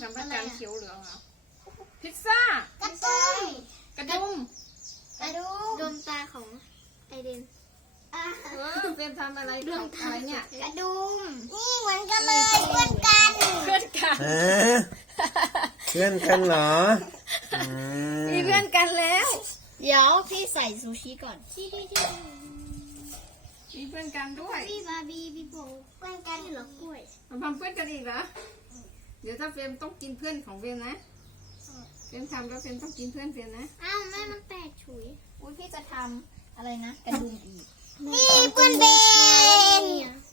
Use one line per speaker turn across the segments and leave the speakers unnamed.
สัมปทานเขียวเหลืองเหรอพิซซ่ากระดุม
ดวงตาของไอเดน
เฟรมทำอะไรอะไรเนี่ย
กระดุมนี่เหมือนกันเลยเพื่อนกัน
เพื่อนกัน
เพื่อนกันเหรอ
มีเพื่อนกันแล้ว
เดี๋ยวพี่ใส่ซูชิก่อน
มีเพื่อนกันด้วย
พี่บาร์บี้พี่โบเพื่อนกันเหรอกล้วย
มาทำเพื่อนกันอีกเหรอเดี๋ยวถ้าเฟรมต้องกินเพื่อนของเฟรมนะเฟรมทำแล้วเฟรมต้องกินเพื่อนเฟรมนะ
อ้าวแม่มันแตกฉุย
อุ้ยพี่จะทำอะไรนะกระดุมอีก
นี่เพื่อนเบน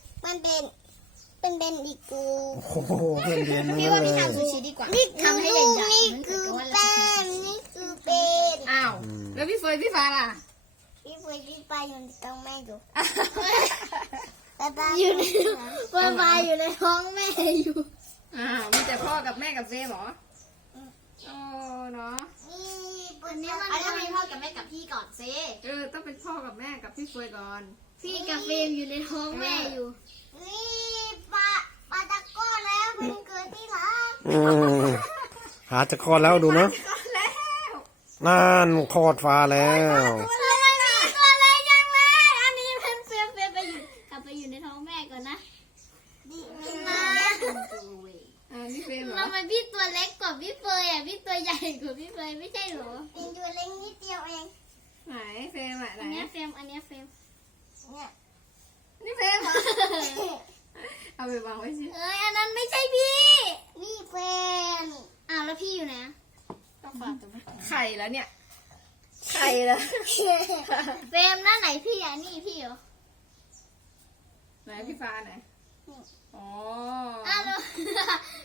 อีกกู
โอ้โหเพื่อนเรียนนั่น
พี่
เล
ว่าพี่
ย
ทำซูชิดีกว่า
นี่
ทำให้ใหญ่ๆ
นี่
เหมือน
คือ
กับว่า
แป้งนี่คือเป็น
อ้าวแล้วพี่เฟยพี่ฟ้าล่ะ
พี่เฟยพี่ปาอยู่ในท้องแม่อยู่
อยู่ในปลาอยู่ในท้องแม่อยู่
มีแต่พ่อกับแม่กับเฟรมเหรอโอ้เนาะ
นี่บ
อั
น
น
นี้
นี้
มัน
มันต้องมีพ่อกับแม่กับพี่ก่อนเซ
ต้องเป็นพ่อกับแม่กับพี่เฟยก่อน
พี่กับเฟรมอยู่ในท้องแม่อยู่
นี่ปลาตะก้อแล้วเป็นเกิดที่หลัง
หาจะคลอดแล้วดูเนาะ
ก็แล้ว
นั่นคลอดฟ้าแล้ว
ตัวเล็กจังเลยอันนี้เฟรมไปอยู่กลับไปอยู่ในท้องแม่ก่อนนะ
ดีนะ
นี่เฟรมเหรอ
ทำไมพี่ตัวเล็กกว่าพี่เฟยอ่ะพี่ตัวใหญ่กว่าพี่เฟยไม่ใช่เหรอ
เป็นตัวเล็กนิดเดียวเอง
ไหนเฟรมไหน
อันนี้เฟรมอันนี้เฟรม
เนี่ย
นี่เฟรมเหรอเอาไปวางไว้สิ
อันนั้นไม่ใช่พี่
นี่แฟน
อ้าวแล้วพี่อยู่ไหน
ต้องฝากตรงนี้ไข่แล้วเนี่ยไข่แล้ว
เฟรมหน้าไหนพี่อ่ะนี่พี่เหรอ
ไหนพี่ฟ้าไหนอ๋อ
อ้าวแล้ว